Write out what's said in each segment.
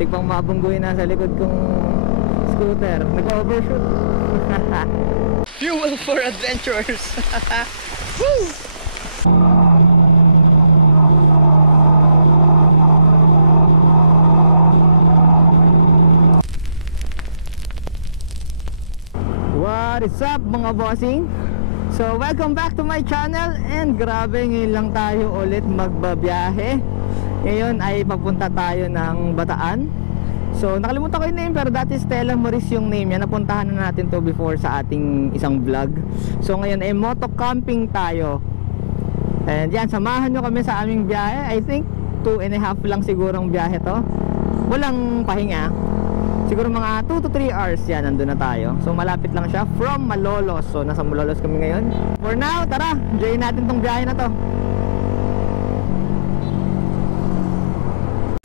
Tikpang mabunggoy na sa likod kong scooter. Nag-overshoot. Fuel for adventures. Woo! What is up mga bossing? So welcome back to my channel. And grabe, ngayon lang tayo ulit magbabiyahe. Ngayon ay papunta tayo ng Bataan. So nakalimutan ko yung name, pero dati Stella Maris yung name niya. Napuntahan na natin to before sa ating isang vlog. So ngayon ay moto camping tayo. And yan, samahan nyo kami sa aming biyahe. I think 2.5 lang sigurong biyahe to. Walang pahinga. Siguro mga 2 to 3 hours yan, nandun na tayo. So malapit lang siya from Malolos. So nasa Malolos kami ngayon. For now, tara, enjoy natin tong biyahe na to.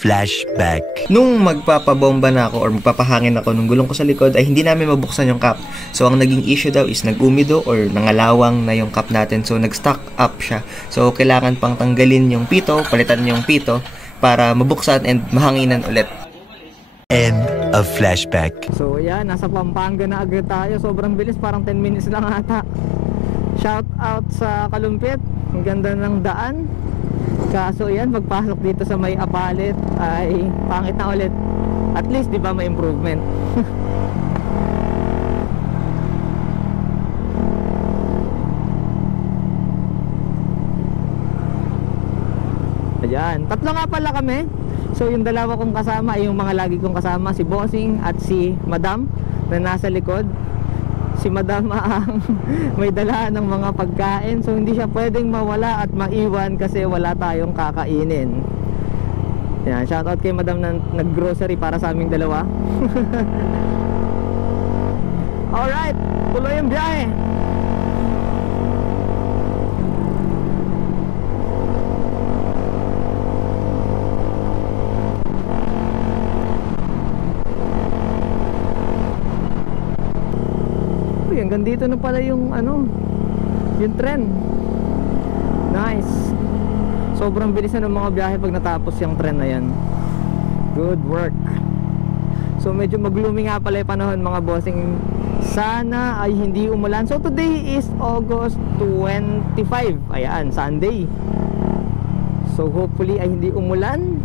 Flashback. Nung magpapabomba na ako or magpapahangin ako nung gulong ko sa likod ay hindi namin mabuksan yung cap. So ang naging issue daw is nag-umido or nangalawang na yung cap natin. So nag-stock up siya. So kailangan pang tanggalin yung pito, palitan yung pito para mabuksan and mahanginan ulit. End of flashback. So yan, nasa Pampanga na agad tayo. Sobrang bilis, parang 10 minutes lang ata. Shout out sa Kalumpit. Ang ganda ng daan. Kaso yan, magpasok dito sa may Apalit ay pangit na ulit. At least di ba may improvement. Ayan, tatlo nga pala kami. So yung dalawa kong kasama ay yung mga lagi kong kasama, si Bossing at si Madam na nasa likod. Si Madam ang may dala ng mga pagkain, so hindi siya pwedeng mawala at maiwan kasi wala tayong kakainin. Yan, shoutout kay Madam na nag-grocery para sa aming dalawa. Alright, tuloy yung biyahe. Hanggang dito na pala yung yung tren. Nice. Sobrang bilis na ng mga biyahe pag natapos yung tren na yan. Good work. So medyo mag-gloomy nga pala yung panahon mga bossing. Sana ay hindi umulan. So today is August 25. Ayan, Sunday. So hopefully ay hindi umulan.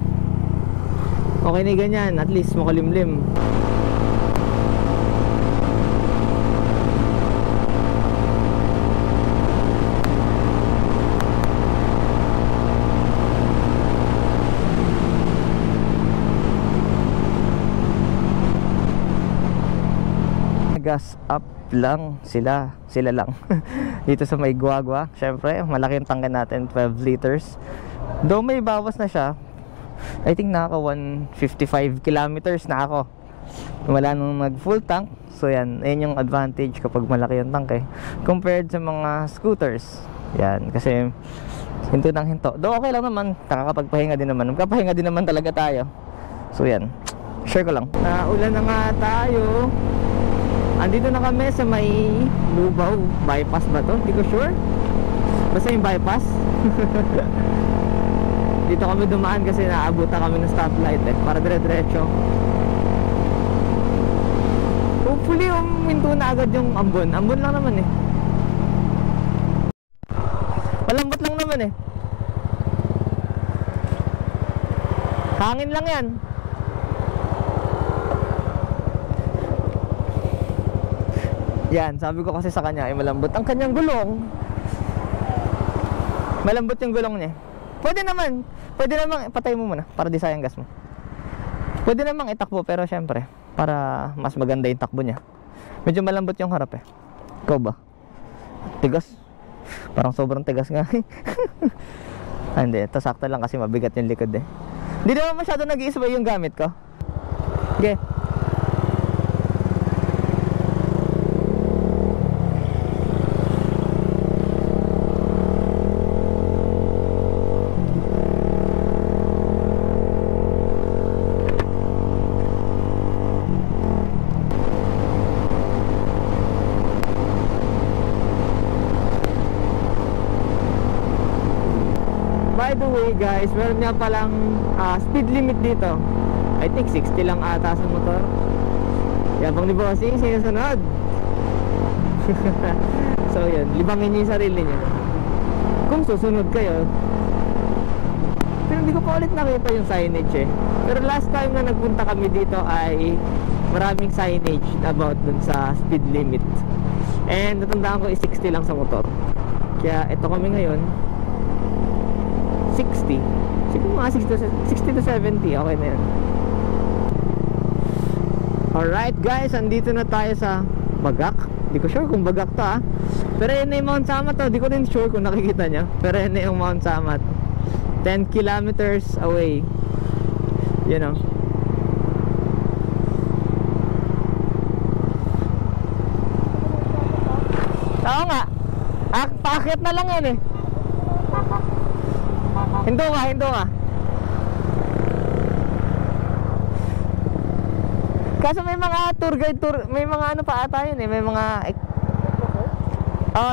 Okay na ganyan, at least makulimlim. Gas up lang sila lang dito sa may Guagua. Syempre malaki yung tangke natin, 12 liters. Though may bawas na siya, I think naka 155 kilometers na ako, wala nang nag full tank. So yan, ayun yung advantage kapag malaki yung tangke compared sa mga scooters. Yan, kasi hinto ng hinto. Though okay lang naman, nakakapagpahinga din naman, magpapahinga din naman talaga tayo. So yan, share ko lang. Naulan na nga tayo. Andito na kami sa may Lubao. Bypass ba to? Hindi ko sure. Basta yung bypass. Dito kami dumaan kasi naabutan kami ng stoplight para dire-diretso. Hopefully uminto na agad yung ambon. Ambon lang naman malambot lang naman hangin lang yan. Yan, sabi ko kasi sa kanya ay malambot ang kanyang gulong. Malambot yung gulong niya. Pwede naman patay mo muna para di sayang gas mo. Pwede namang itakbo, pero syempre para mas maganda yung takbo niya. Medyo malambot yung harap Ikaw ba? Tigas. Parang sobrang tigas nga. Hindi, ito sakto lang kasi mabigat yung likod Hindi naman masyado nag-iisbay yung gamit ko. Okay. By the way guys, meron nga palang speed limit dito. I think 60 lang ata sa motor. Yabang ni Bossing, sinusunod. So yun, libangin niyo yung sarili niyo kung susunod kayo. Pero hindi ko pa ulit nakita yung signage eh. Pero last time na nagpunta kami dito ay maraming signage about dun sa speed limit. And natandaan ko is 60 lang sa motor. Kaya ito kami ngayon 60. Siguro mga 60 to 70. Okay na yan. Alright guys, andito na tayo sa Bagak. Hindi ko sure kung Bagak to pero yun na yung Mount Samat to. Hindi ko rin sure kung nakikita nyo, pero yun na yung Mount Samat. 10 kilometers away. You know. Oo nga. Paakit na lang yan eh. Hindo nga. Kaso may mga tour guide, may mga ano pa ata yun eh. May mga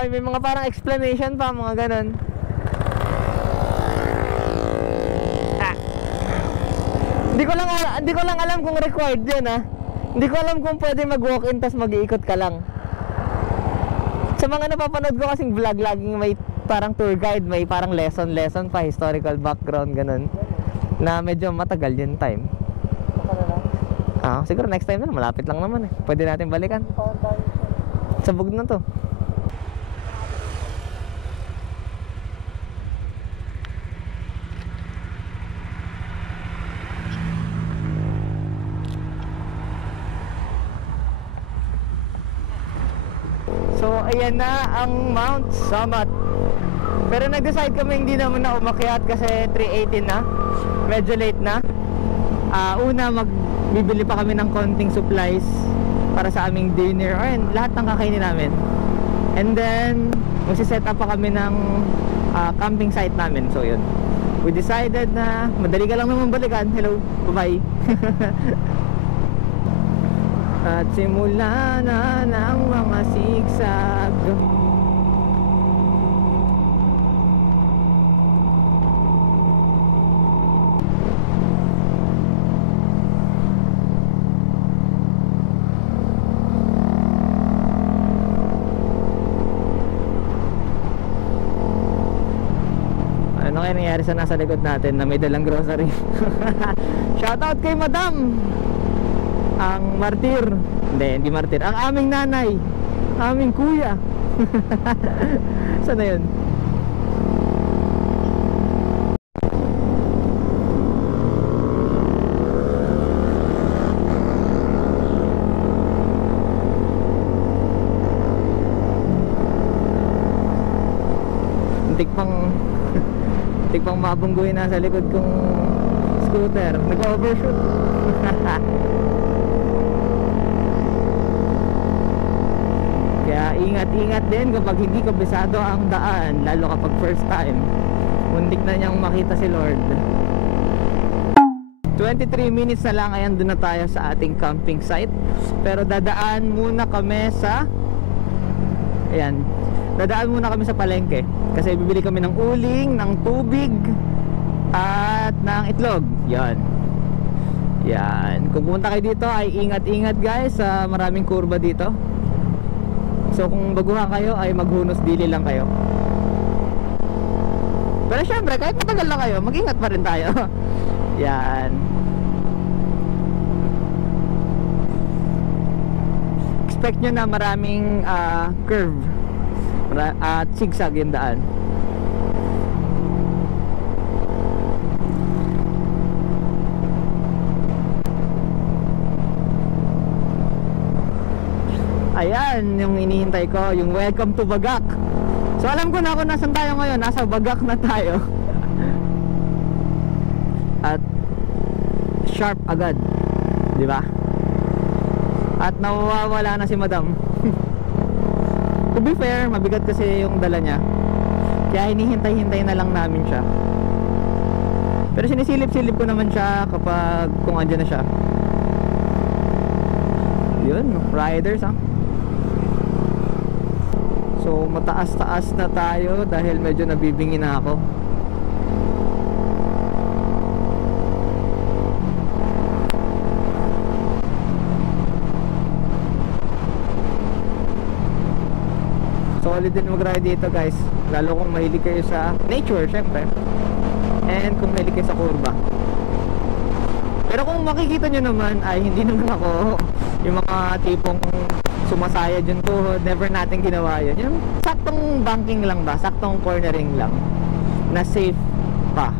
may mga parang explanation pa, mga ganun. Hindi ko lang alam kung required yun Hindi ko alam kung pwede mag-walk-in tas mag-iikot ka lang. Sa mga napapanood ko kasing vlog, laging may parang tour guide, may parang lesson pa, historical background, ganun. Na medyo matagal yung time. Siguro next time na, malapit lang naman eh. Pwede natin balikan. Sabog na to. So ayan na ang Mount Samat. Pero nag-decide kami hindi naman na umakyat kasi 3:18 na. Medyo late na. Una bibili pa kami ng konting supplies para sa aming dinner or lahat ng kakainin namin. And then magsiset up pa kami ng camping site namin. So yun, we decided na madali ka lang naman balikan. Hello, bye-bye. At simula na ng mga sigsag. Ano kaya nangyari sa nasa likod natin na may dalang grocery? Shoutout kay Madam! Ang martir. Hindi martir. Ang aming nanay. Aming kuya. Saan na yun? Tik pang mabungguhin na sa likod kong scooter. Nag-overshoot. Kaya ingat-ingat din kapag hindi kabisado ang daan, lalo kapag first time. Muntik na niyang makita si Lord. 23 minutes na lang, ayan, doon na tayo sa ating camping site. Pero dadaan muna kami sa palengke kasi bibili kami ng uling, ng tubig at ng itlog. Yan. Kung pumunta kayo dito ay ingat-ingat guys, maraming kurba dito. So kung baguhan kayo ay maghunos dili lang kayo. Pero syempre kahit matagal na kayo, mag-ingat pa rin tayo. Yan. Expect nyo na maraming curve at zigzag yung daan. Ayan yung hinihintay ko, yung welcome to Bagak. So alam ko na kung nasan tayo ngayon. Nasa Bagak na tayo. At sharp agad, di ba? At nawawala na si Madam. To be fair, mabigat kasi yung dala niya, kaya hinihintay-hintay na lang namin siya. Pero sinisilip-silip ko naman siya kapag kung andyan na siya. Yun, riders So mataas-taas na tayo dahil medyo nabibingi na ako. Solid din mag-ride dito guys, lalo kung mahilig kayo sa nature syempre, and kung mahilig kayo sa kurba. Pero kung makikita nyo naman ay hindi naman ako yung mga tipong sumasayad yung tuhod, never natin ginawa yun. Yung saktong banking lang ba, saktong cornering lang na safe pa.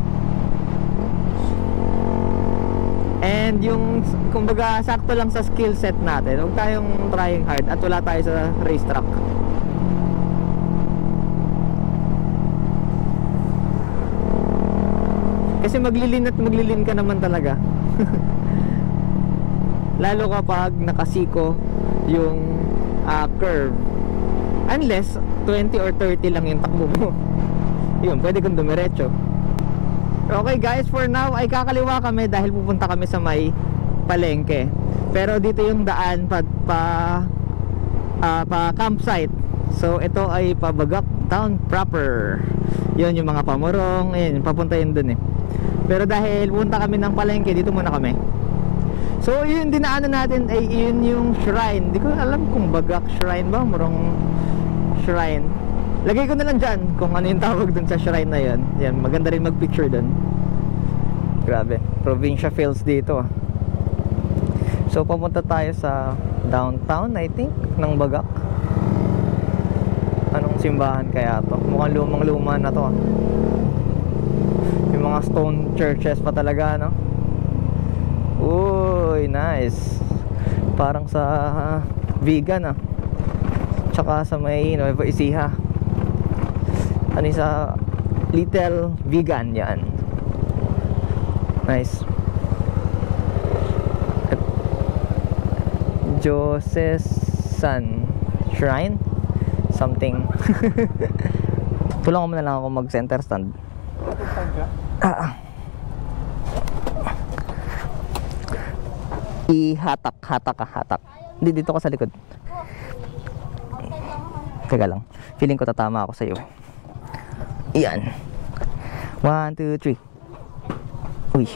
And yung kumbaga sakto lang sa skill set natin, huwag tayong trying hard at wala tayo sa racetrack. Kasi maglilin at maglilin ka naman talaga. Lalo kapag nakasiko yung curve. Unless 20 or 30 lang yung takbo mo. Yun, pwede kang dumiretso. Okay guys, for now ay kakaliwa kami dahil pupunta kami sa may palengke. Pero dito yung daan pa campsite. So ito ay pabagak town proper. Yun yung mga pamorong, ayun, papunta yun dun eh. Pero dahil punta kami ng palengke, dito muna kami. So yun dinaanan natin ay yun yung shrine. Hindi ko alam kung bagak shrine ba, morong shrine. Lagay ko na lang dyan kung ano yung tawag dun sa shrine na yun. Yan, maganda rin magpicture dun. Grabe, provincia feels dito ah. So papunta tayo sa downtown I think ng Bagak. Anong simbahan kaya to? Mukhang lumang luma na to ah. Yung mga stone churches pa talaga no. Uy, nice. Parang sa vegan ah. Tsaka sa may Nueva Ecija. Ano sa Little Vegan yan. Nice. Josesan Shrine something. Tulungan mo na lang ako mag center stand. Hatak. Hindi, dito ka sa likod. Teka lang, feeling ko tatama ako sa iyo. Iyan. 1, 2, 3. Uy,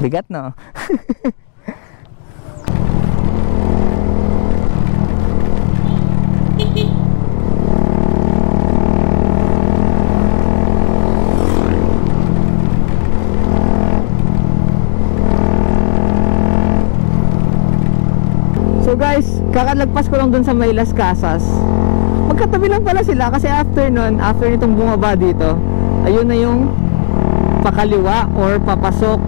bigat no. So guys, kakalagpas ko lang dun sa may Las Casas. Magkatabi lang pala sila kasi after nun, after nitong bumaba dito, ayun na yung pakaliwa or papasok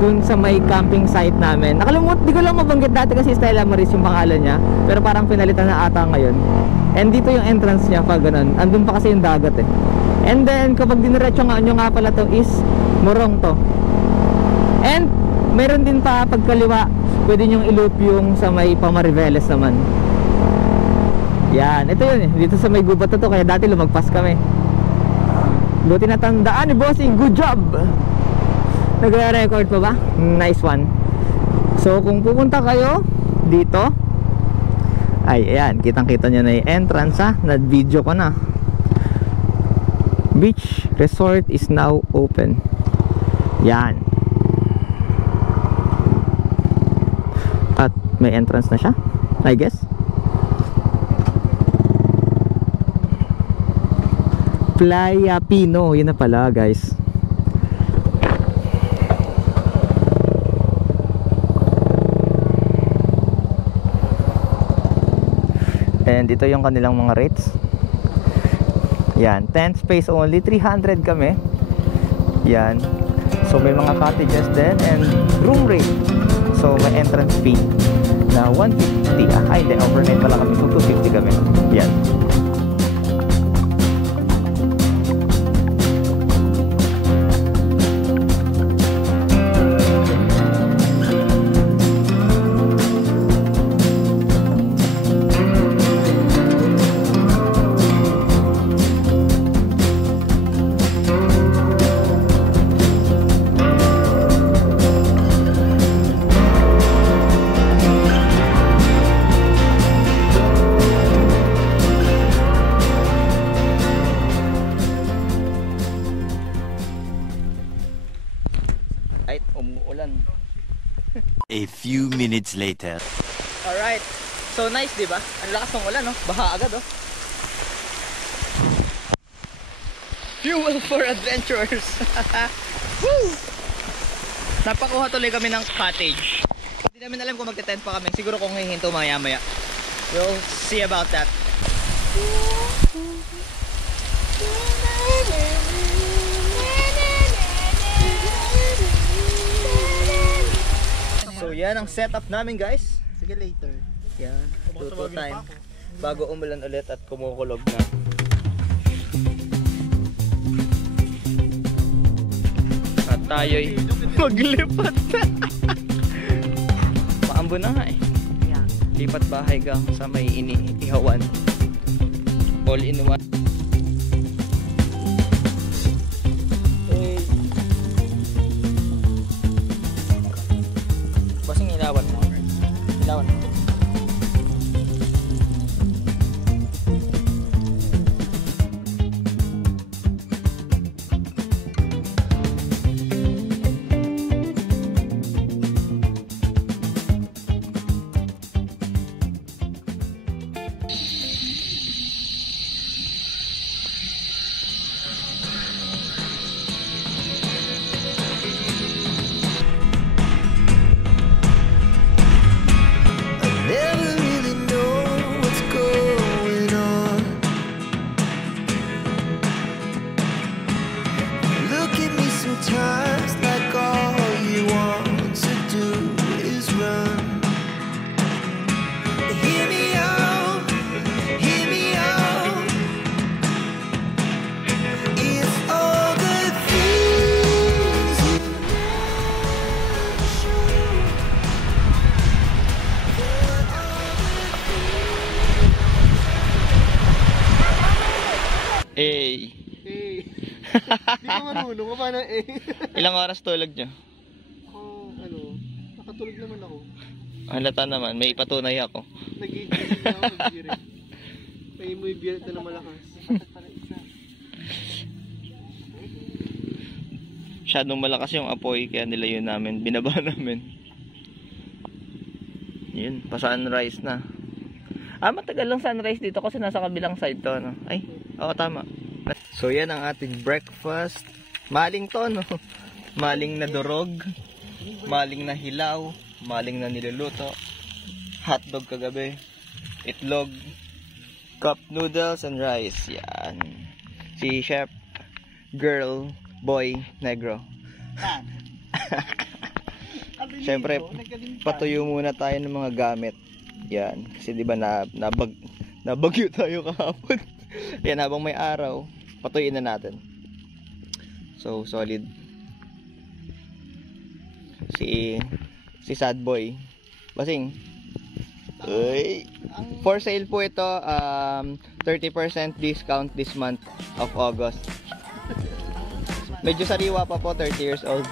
dun sa may camping site namin. Nakalimutan, di ko lang mabanggit dati kasi Stella Maris yung pangalan niya, pero parang pinalitan na ata ngayon. And dito yung entrance niya pag ganun, andun pa kasi yung dagat eh. And then kapag diniretso nga nyo nga pala to is Morong to. And meron din pa pagkaliwa, pwede nyong iloop yung sa may Pamariveles naman. Yan, ito yun eh, dito sa may gubat na to, kaya dati lumagpas kami. Buti natandaan ni Bossing, good job! Nagre-record pa ba? Nice one. So kung pupunta kayo dito, ay ayan, kitang-kita nyo na yung entrance ha, na-video ko na. Beach resort is now open. Yan. At may entrance na siya, I guess. Playa Pino, yun na pala guys. And ito yung kanilang mga rates. Yan, tent space only, 300 kami. Yan. So may mga cottages din and room rate. So may entrance fee na 150. Ay, hindi, overnight pala kami. So 250 kami. Yan. A few minutes later. Alright, So nice, di ba? Ang lakas ng ulan, no? Baha agad, oh. Fuel for adventurers. Woo! Napakuha tuloy kami ng cottage. Hindi namin alam kung magte-tent pa kami. Siguro kung hihinto maya-maya. We'll see about that. So yan ang setup namin, guys. Sige, later. Yan, tuto time. Bago umulan ulit at kumukulog na. At tayo'y maglipat na. Maambo na nga eh. Lipat bahay gang sa may iniihawan. All in one. Basing ilawan mo. Ilawan mo. Hindi ko marunong. Paano Ilang oras tulog nyo? Ako, nakatulog naman ako. Halata naman, may patunay ako. Nagigising na ako, mag-girit. May muy birit na malakas. Masyadong malakas yung apoy, kaya nilayo namin, binaba namin. Yun, pa sunrise na. Matagal lang sunrise dito kasi nasa kabilang side to, no? Ay, oo, tama. So yan ang ating breakfast. Maling to, no? Maling na durog, maling na hilaw, maling na niluluto, hotdog kagabi, itlog, cup noodles and rice. Yan. Si Chef Girl Boy Negro. Siyempre, patuyo muna tayo ng mga gamit. Yan, kasi di ba nabagyo tayo kahapon. Yan, habang may araw, patuyuin na natin. So, solid. Si Sad Boy. Basing. Uy. For sale po ito, 30% discount this month of August. Medyo sariwa pa po, 30 years old.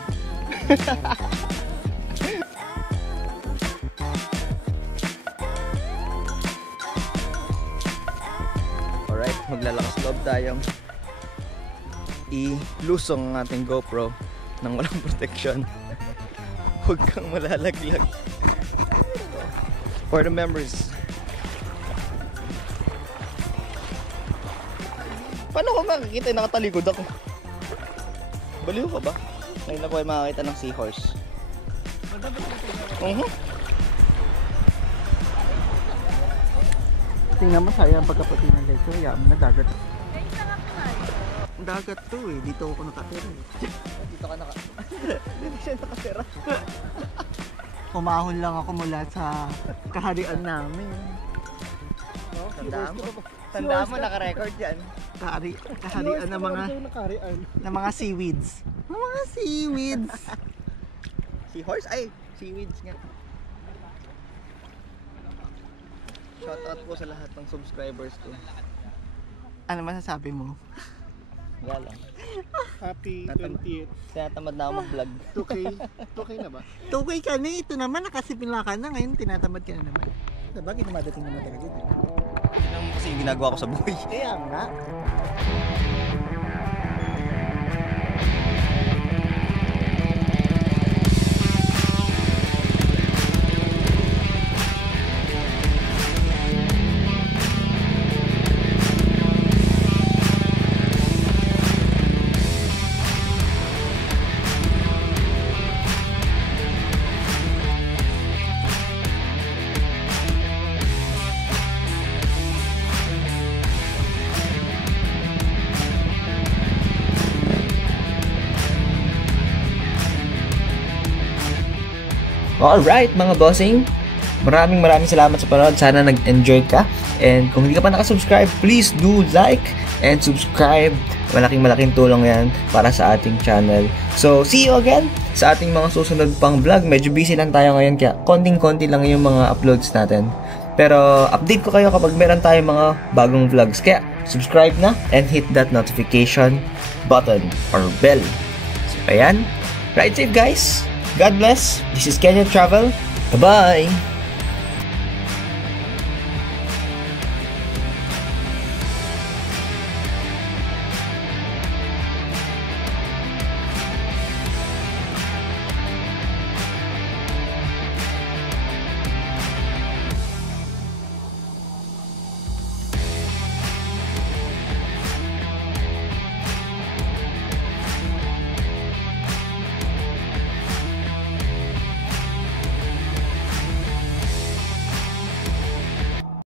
Alright, maglalakas loob tayong ilusong ang ating GoPro ng walang protection. Huwag kang malalaglag. For the memories. Paano ko makikita yung nakatalikod ako? Baliw ka ba? Ngayon na po ay makakita ng seahorse. Tingnan mo, sayang pagkapati ng lecho. Hayaan mo na dagat. Dagat to eh. Dito ako nakatira eh. Dito ka Dito siya nakatira. Umahon lang ako mula sa kaharian namin. Tandaan mo, naka-record yan. Kaharian ng mga seaweeds. Ng mga seaweeds. Seahorse? Ay, seaweeds nga. Shoutout po sa lahat ng subscribers ko. Ano masasabi mo? Wala lang. Happy 20th. Tinatamad na ako mag-vlog. 2K na ba? 2K ka na. Ito naman, nakasipin ka na. Ngayon, tinatamad ka na naman. Sabagay, dumadating naman talaga dito. Tignan mo kasi yung ginagawa ko sa buhay. Kaya nga. Alright mga bossing, maraming salamat sa panood. Sana nag-enjoy ka. And kung hindi ka pa nakasubscribe, please do like and subscribe. Malaking tulong yan para sa ating channel. So, see you again sa ating mga susunod pang vlog. Medyo busy lang tayo ngayon, kaya konting-konti lang yung mga uploads natin. Pero update ko kayo kapag meron tayong mga bagong vlogs. Kaya subscribe na and hit that notification button or bell. So, ayan. Ride safe guys. God bless. This is Kenya Travel. Bye-bye.